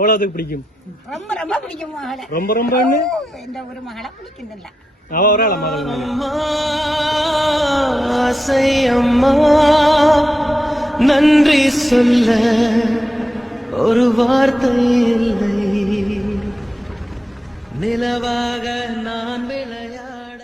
எவ்வளவுக்கு பிடிக்கும்? ரொம்ப ரொம்ப பிடிக்கும் மகளை. ரொம்ப ரொம்ப இந்த ஒரு மகளை பிடிக்குന്നിல்ல. அவ ஒரு ஆள மகள் அம்மா நன்றி சொல்ல ஒரு வார்த்தை இல்லை, நிலவாக நான் விளையாட.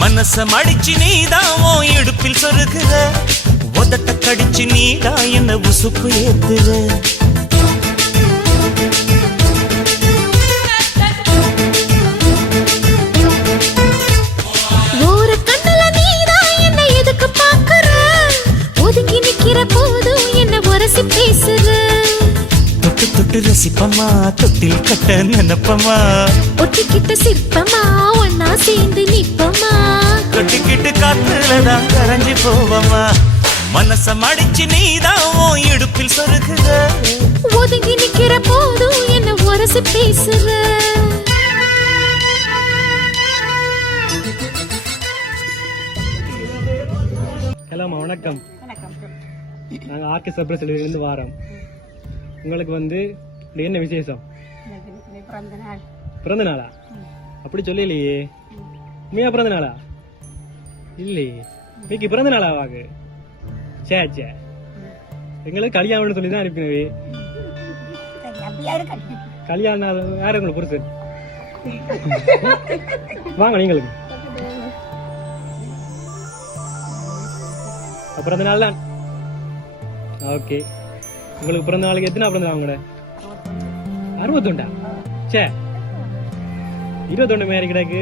மனசம் அடிச்சு நீதான் இடுப்பில் சொருகுற, உதட்ட கடிச்சு நீதான் என்ன உசுப்பு ஏத்துற. ஒரு கண்ணுல நீதான் என்ன எதுக்கு பாக்குற, ஒதுங்கி நிக்கிற போதும் என்ன உரசி பேசுற. தொட்டு தொட்டு ரசிப்பமா, தொட்டில் கட்ட நினைப்பமா, ஒட்டிக்கிட்ட சிற்பமா ஒன்னா சேர்ந்து நிப்பமா, கொட்டிக்கிட்டு காத்துலதான் கரைஞ்சி போவமா. மனசம் அடிச்சு நீதான் இடுப்பில் சொருகுற, ஒதுங்கி நிக்கிற போதும் என்ன உரசி பேசுற. ஹலோமா, வணக்கம். வணக்கம். நாங்க ஆர்கே சப்ரஸ்லேருந்து வாரோம். உங்களுக்கு வந்து என்ன விசேஷம்? பிறந்த நாள். பிறந்த நாளா? அப்படி சொல்லலையே. உண்மையா பிறந்த நாளா? இல்லையே. இன்னைக்கு பிறந்த நாளா வாங்க? சே சே, எங்களுக்கு கல்யாணம்னு சொல்லி தான் அனுப்பினவே. கல்யாண நாள் யாரு உங்களுக்கு புருஷன்? வாங்க நீங்களுக்கு பிறந்த நாள் தான். ஓகே, உங்களுக்கு பிறந்த நாளுக்கு எத்தனை பிறந்த நாள்? உங்களோட 61. சே, 21 மேரி கிடக்கு.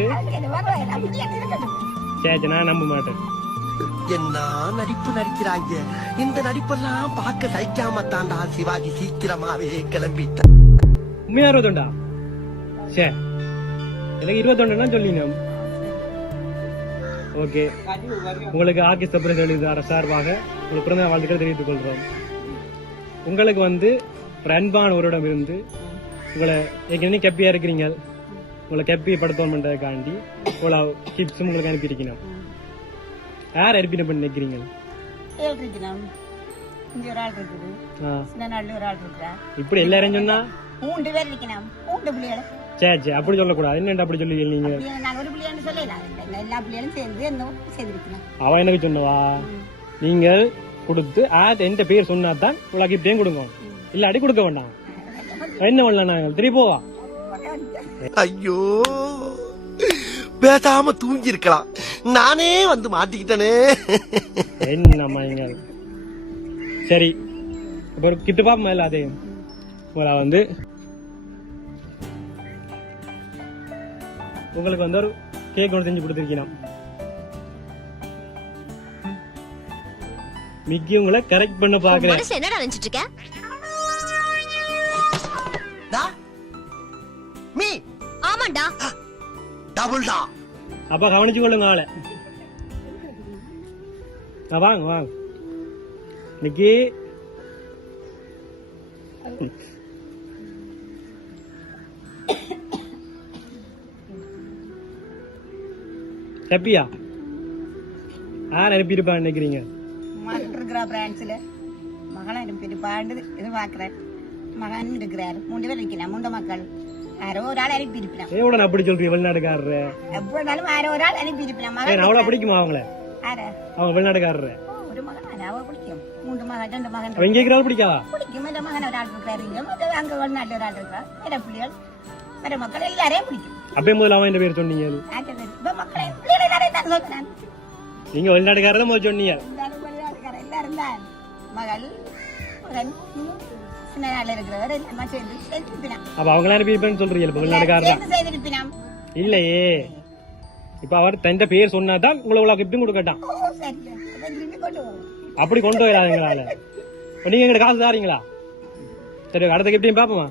சே, நான் நம்ப மாட்டேன். என்ன நடிப்பு நடிக்கிறாங்க, இந்த நடிப்பெல்லாம் பார்க்க சகிக்காம தாண்டா சிவாஜி சீக்கிரமாவே கிளம்பிட்டான். உண்மையா 61? சே, எனக்கு 21 சொல்லிங்க. ஓகே, உங்களுக்கு ஆர்கே சப்ரஸ் சார்பாக உங்களுக்கு பிறந்த வாழ்த்துக்கள் தெரிவித்துக் கொள்றோம். உங்களுக்கு வந்து ஒரு அன்பான ஒருடம் இருந்து உங்களை ஏற்கனவே கெப்பியா இருக்கிறீங்க, உங்களை கெப்பி படுத்தோம்ன்றதுக்காண்டி இவ்வளவு கிப்ஸும் உங்களுக்கு அனுப்பியிருக்கணும். யார் அனுப்பின பண்ணி நினைக்கிறீங்க? இப்படி எல்லாரும் சொன்னா சரி சரி, அப்படி சொல்லக்கூடாது. என்னண்டா அப்படி சொல்லி நீங்க? அவ எனக்கு சொன்னவா? நீங்கள் கொடுத்து எந்த பேர் சொன்னாதான் உலக இப்படியும் கொடுங்க, இல்ல அடி கொடுக்க வேண்டாம். என்ன பண்ணலாம் நாங்கள் திருப்பி போவா? ஐயோ, பேசாம தூங்கி இருக்கலாம், நானே வந்து மாட்டிக்கிட்டனே. என்னம்மா நீங்க? சரி, இப்ப ஒரு கிட்ட பாப்போம். இல்ல அதே வந்து உங்களுக்கு வந்து ஒரு கேக் ஒன்று செஞ்சு கொடுத்துருக்கீங்க. மிக்கி உங்களை கரெக்ட் பண்ண பாக்குறேன். என்னடா நினைச்சிட்டு இருக்க? மீ ஆமாண்டா, டபுள் டா. அப்ப கவனிச்சு கொள்ளுங்க ஆளை. வாங்க வாங்க மிக்கி. ஹாப்பியா? யார் அனுப்பியிருப்பா நினைக்கிறீங்க? மகன் இருக்கிற பிரான்ஸ்ல மகன் அனுப்பியிருப்பாண்டு எதிர்பார்க்கிறேன். மகன் இருக்கிறார், 3 பேர் இருக்கிறான், 3 மக்கள். யாரோ ஒரு ஆள் அனுப்பி இருப்பான். எவ்வளவு அப்படி சொல்றீங்க? வெளிநாட்டுக்காரரு எப்படினாலும் யாரோ ஒரு ஆள் அனுப்பி இருப்பான். மகன் அவ்வளவு பிடிக்குமா அவங்கள? அவங்க வெளிநாட்டுக்காரரு ஒரு மகன் அவ பிடிக்கும். 3 மகன் 2 மகன். அவங்க இருக்கிறாள் பிடிக்காதா? பிடிக்கும். இந்த மகன் ஒரு ஆள் இருக்காரு, அங்க வெளிநாட்டுல ஒரு ஆள் இருக்கா. வேற பிள்ளைகள் வேற மக்கள் எல்லாரையும் பிடிக்கும். அப்பயே முதல்ல அவன் பேர் சொன்னீங்க. மக்களை பிள்ளைகளை எல்லாரையும் தான் சொல்றேன். நீங்க வெளிநாட்டுக்காரதான் முதல் சொன்னீங்க. எல்லாரும் தான் மகள் மகன் சின்ன நாள் இருக்கிறவர் எல்லாமே சேர்ந்து செய்திருப்பினான். அப்ப அவங்களா அனுப்பியிருப்பேன்னு சொல்றீங்க இப்ப வெளிநாட்டுக்காரர் சேர்ந்து செய்திருப்பினான். இல்லையே. இப்ப அவர் தந்த பேர் சொன்னாதான் உங்களை கிஃப்டும் கொடுக்கட்டான். ஓ சரியா, அப்ப திரும்பி கொண்டு போவோம். அப்படி கொண்டு வராதுங்களால. நீங்க எங்க காசு தாரீங்களா? சரி, அடுத்த கிஃப்டையும் பாப்போமா?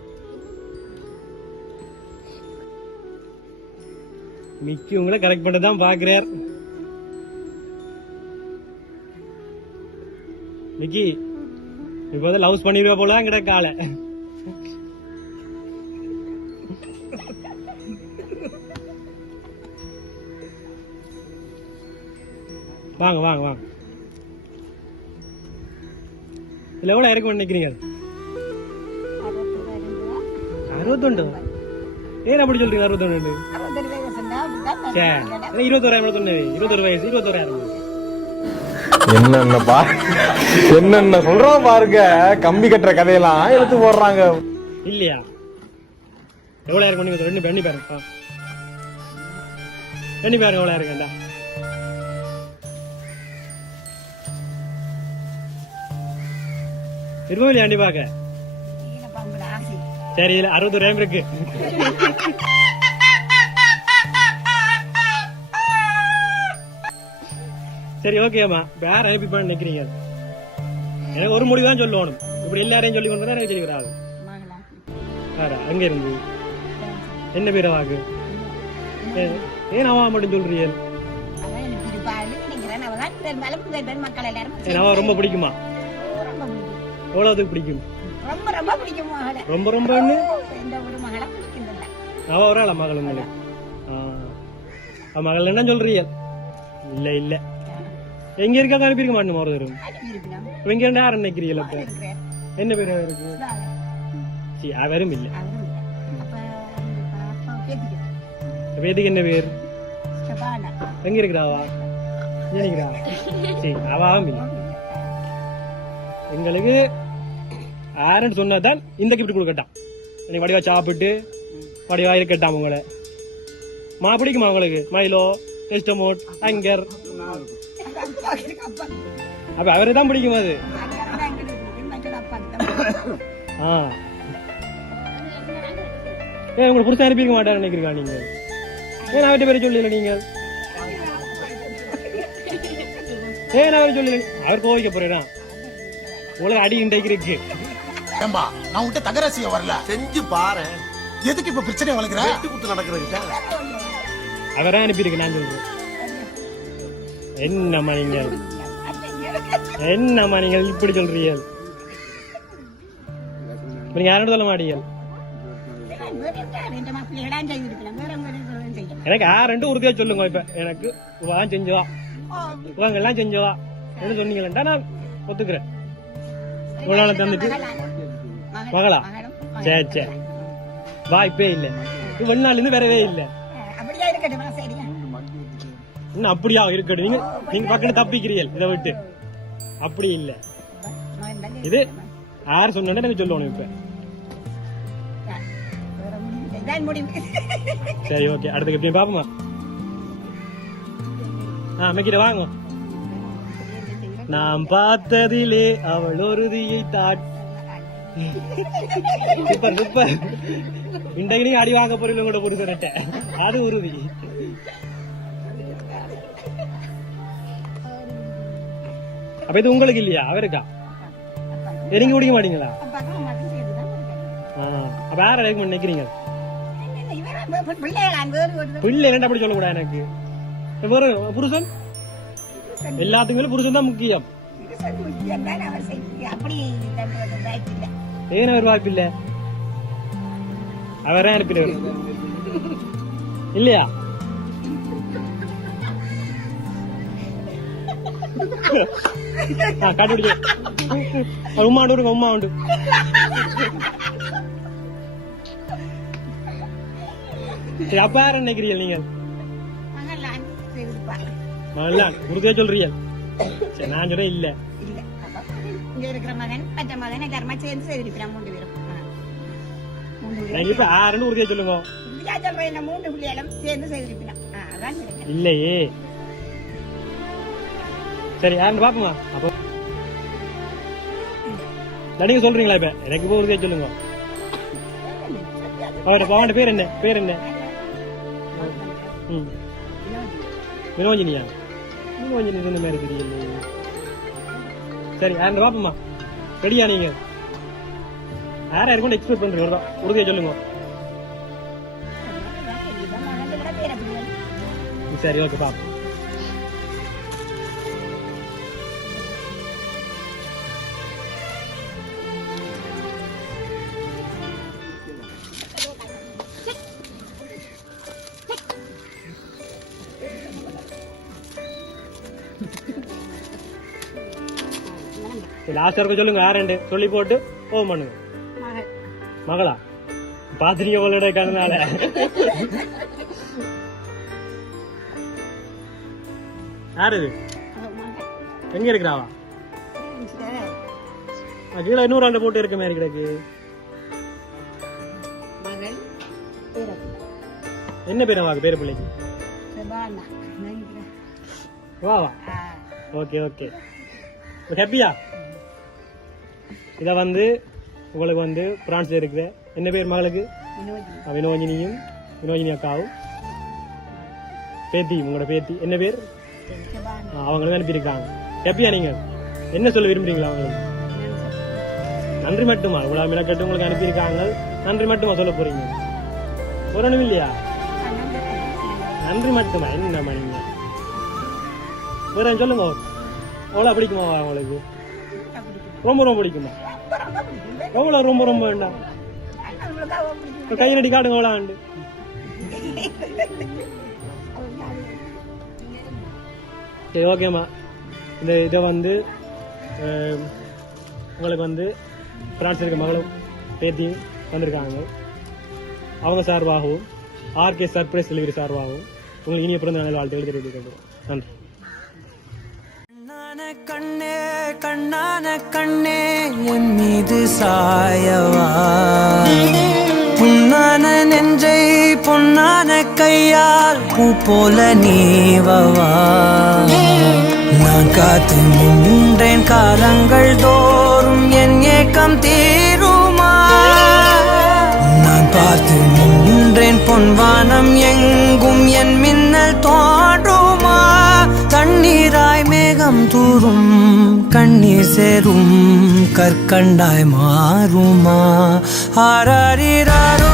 மிக்கி உங்களை கரெக்ட் பண்ணதான் பாக்குறார். மிக்கி இப்ப லவ்ஸ் பண்ணிடுவா போல கிட்ட கால. வாங்க வாங்க வாங்க. இதுல எவ்வளவு இறக்க நினைக்கிறீங்க? 61. ஏன் அப்படி சொல்றீங்க? 61 21,000 சொன்னேன். 21 வயசு 21,000. என்னென்ன சொல்றோம் பாருங்க. கம்பி கட்டுற கதையெல்லாம் எடுத்து போடுறாங்க இல்லையா? எவ்வளவு இறக்க நீங்க ரெண்டு பண்ணி பாருங்க. பண்ணி பாருங்க எவ்வளவு இருக்கா. திரும்ப அண்டி பாக்க. சரி, 61,000 இருக்கு. சரி, ஓகேம்மா. வேற அனுப்பி பண்ண நிக்கிறீங்க? எனக்கு ஒரு முடிவு தான் சொல்லணும். இப்படி எல்லாரையும் சொல்லி கொண்டு தான் எனக்கு சரி வராது. வேற அங்க இருந்து என்ன பேர வாக்கு? ஏன் அவன் மட்டும் சொல்றீங்க? அவ ரொம்ப பிடிக்குமா? எவ்வளவு பிடிக்கும்? ரொம்ப ரொம்ப அவ ஒரு ஆள மகள் உங்களுக்கு? மகள் என்ன சொல்றீங்க? இல்ல இல்ல, எங்க இருக்காங்க அனுப்பியிருக்க மாட்டோம். ஒரு தரும் இங்க யார் நினைக்கிறீங்களா? என்ன பேர் இருக்கு? அவரும் இல்ல. வேதிக்கு என்ன பேர்? எங்க இருக்கிறாவா? சரி, அவாவும் இல்ல. எங்களுக்கு ஆரன் சொன்னதான் இந்த கிஃப்ட் கொடுக்கட்டான். நீங்க வடிவா சாப்பிட்டு வடிவா இருக்கட்டாம். உங்களை மா பிடிக்குமா உங்களுக்கு? மைலோ, டெஸ்டமோட், அங்கர். அப்ப அவரை தான் பிடிக்கும். அது ஏன் உங்களுக்கு புடிச்சா அனுப்பிக்க மாட்டாரு நினைக்கிறீங்க நீங்க? ஏன் அவர்கிட்ட பேர சொல்லல நீங்க? ஏன் அவர் சொல்லல? அவர் கோவிக்க போறேனா? உங்களுக்கு அடி இன்றைக்கு இருக்கு. ஏம்பா, நான் உன்கிட்ட தகராசிய வரல. செஞ்சு பாரு. எதுக்கு இப்ப பிரச்சனை வளர்க்குற? வெட்டி குத்து நடக்கிறதுக்கு அவரா அனுப்பியிருக்கு. நான் சொல்றேன். என்னம்மா நீங்கள் இப்படி சொல்றீங்க? நீங்க யாரும் சொல்ல மாட்டீங்க. எனக்கு ரெண்டு உறுதியா சொல்லுங்க. இப்ப எனக்கு செஞ்சவா இவங்க எல்லாம் செஞ்சவா என்ன சொன்னீங்களா? நான் ஒத்துக்கிறேன். உங்களால தந்துட்டு மகளா? சரி சரி, வாய்ப்பே இல்ல. வெளிநாட்டுல இருந்து வரவே இல்ல. இன்னும் அப்படியா இருக்கட்டும். நீங்க பக்கம் தப்பிக்கிறீர்கள் இதை விட்டு. அப்படி இல்ல. இது யார் சொன்னா எனக்கு சொல்லணும். இப்ப சரி, ஓகே. அடுத்த எப்படி பாப்போமா? அமைக்கிற வாங்க. நாம் பார்த்ததிலே அவள் ஒருதியை சூப்பர் சூப்பர். இன்றைக்கு நீங்க அடி வாங்க போறீங்க உங்களோட புரிதட்ட. அது உறுதி. அப்ப இது உங்களுக்கு இல்லையா? அவருக்கா? நீங்க குடிக்க மாட்டீங்களா? அப்ப யார நினைக்கிறீங்க? பிள்ளை ரெண்டு அப்படி சொல்லக்கூடாது. எனக்கு வேற புருஷன், எல்லாத்துக்குமே புருஷன் தான் முக்கியம். ஏன் அவர் வாய்ப்பு இல்ல? அவரே அனுப்பிடுவார் இல்லையா? கண்டுபிடிக்க உமா உண்டு. உமா உண்டு. சரி, அப்ப யார நினைக்கிறீங்க நீங்க? உறுதியா சொல்றீங்க? சரி, நான் சொல்றேன் இல்ல. இருக்கிற மகன் மற்ற மகன் எல்லாருமா சேர்ந்து செய்திருக்கிறான். 3 பேரும். இப்ப யாருன்னு உறுதியா சொல்லுங்க. சொல்றேன், 3 பிள்ளைகளும் சேர்ந்து செய்திருக்கிறான். இல்லையே. சரி, யாருன்னு பாப்போமா? அப்போ நீங்க சொல்றீங்களா இப்ப எனக்கு இப்போ உறுதியா சொல்லுங்க. அவன் பேர் என்ன? பேர் என்ன? வினோஜினியா? வினோஜினி இந்த மாதிரி தெரியல. சரி யாரு பாப்போமா? ரெடியா நீங்க? யாரா இருக்கும் எக்ஸ்பெக்ட் பண்றீங்க? உறுதியா சொல்லுங்க. சரி ஓகே பாப்போம். லாஸ்ட் இருக்க சொல்லுங்க. யாரு சொல்லி போட்டு ஓ பண்ணுங்க. மகளா பாத்திரிக்க போல கண்ணால யாரு இது? எங்க இருக்கிறாவா? கீழே இன்னொரு ஆண்டு போட்டு இருக்க மாதிரி கிடக்கு. என்ன பேர் வாங்க? பேரு பிள்ளைக்கு வா வா. ஓகே ஓகே ஹாப்பியா? இத வந்து உங்களுக்கு வந்து பிரான்ஸ்ல இருக்குது. என்ன பேர் மகளுக்கு? வினோஜினியும் வினோஜினி அக்காவும் பேத்தி. உங்களோட பேத்தி என்ன பேர்? அவங்களுக்கு அனுப்பியிருக்காங்க. ஹாப்பியா? நீங்க என்ன சொல்ல விரும்புறீங்களா அவங்களுக்கு? நன்றி மட்டுமா? இவ்வளவு மிளக்கட்டு உங்களுக்கு அனுப்பியிருக்காங்க. நன்றி மட்டுமா சொல்ல போறீங்க? சொல்லணும் இல்லையா? நன்றி மட்டுமா? என்னம்மா நீங்க வேற சொல்லுங்க. எவ்வளவு பிடிக்குமா அவங்களுக்கு? ரொம்ப ரொம்ப பிடிக்குமா? எவ்வளவு ரொம்ப ரொம்ப வேண்டாம்? கையடி காட்டுங்க. எவ்வளவு ஆண்டு? சரி ஓகேம்மா. இதை வந்து உங்களுக்கு வந்து பிரான்ஸ் இருக்க மகளும் பேத்தியும் வந்திருக்காங்க. அவங்க சார்பாகவும் ஆர்கே சர்ப்ரைஸ் டெலிவரி சார்பாகவும் உங்களுக்கு இனிய பிறந்த நாள் வாழ்த்துக்கள் தெரிவித்துக் கொள்கிறோம். நன்றி. கண்ணே கண்ணான கண்ணே என் மீது சாயவா, புண்ணான நெஞ்சை பொன்னான கையால் பூ போல நீவவா. நான் காத்து நின்றேன் காலங்கள் தோறும் என் ஏக்கம் தீருமா. நான் பார்த்து நின்றேன் பொன்வானம் எங்கும் என் மின்னல் தோன்றுமா. தண்ணீராய் மேகம் தூரும் கண்ணீர் சேரும் கற்கண்டாய் மாறுமா. ஆராரிராரோ